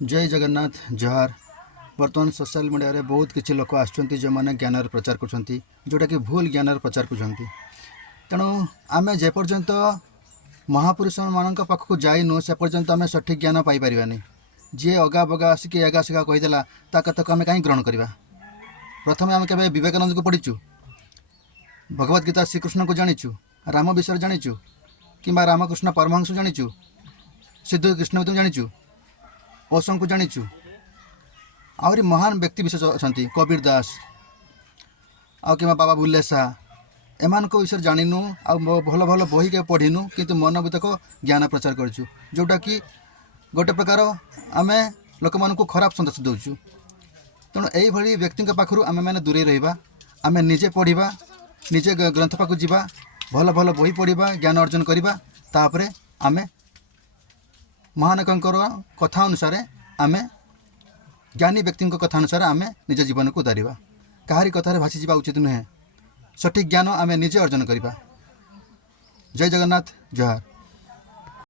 जय जगन्नाथ जोहार। बर्तमान सोशल मीडिया रे बहुत किसी लोक आसुँच जो मैंने ज्ञानर प्रचार कर जोटा कि भूल ज्ञानर प्रचार कर तेणु आम जेपर्यंत महापुरुष मान पाखक जाइनु से पर्यंत आम सठिक ज्ञान पाइपर जी अगा बगा आसिक एगा सेगा कहीदेला ता कथा को आम कहीं ग्रहण करवा। प्रथम आम के विवेकानंद को पढ़ीचु, भगवद गीता श्रीकृष्ण को जानीचु, राम विषय जानीचु कि रामकृष्ण परमहंस जानीचु, सिद्ध कृष्ण जानीचु, ओशो को जानीचु, आहरी महान व्यक्ति विशेष अच्छा कबीर दास आ कि बाबा बुल्ले शाह एमान को विषय जानिनु आ भल भल बही के पढ़ीनु किंतु मन भीतक ज्ञान प्रचार करूँ जोटा कि गोटे प्रकार आम लोक मान खराब सन्देश दौचु। तेणु यही व्यक्ति पाखु आम मैंने दूरे रहा, आम निजे पढ़ा, निजे ग्रंथ पाक जा, भल भल बही पढ़ा, ज्ञान अर्जन करवा, तापर आम महानकर कथा अनुसार आम ज्ञानी व्यक्ति कथा अनुसार आम निज जीवन को उतारिबा। कहारी कथार भासी जावा उचित नुहे। सठिक ज्ञान आम निजे अर्जन करवा। जय जगन्नाथ जोहार।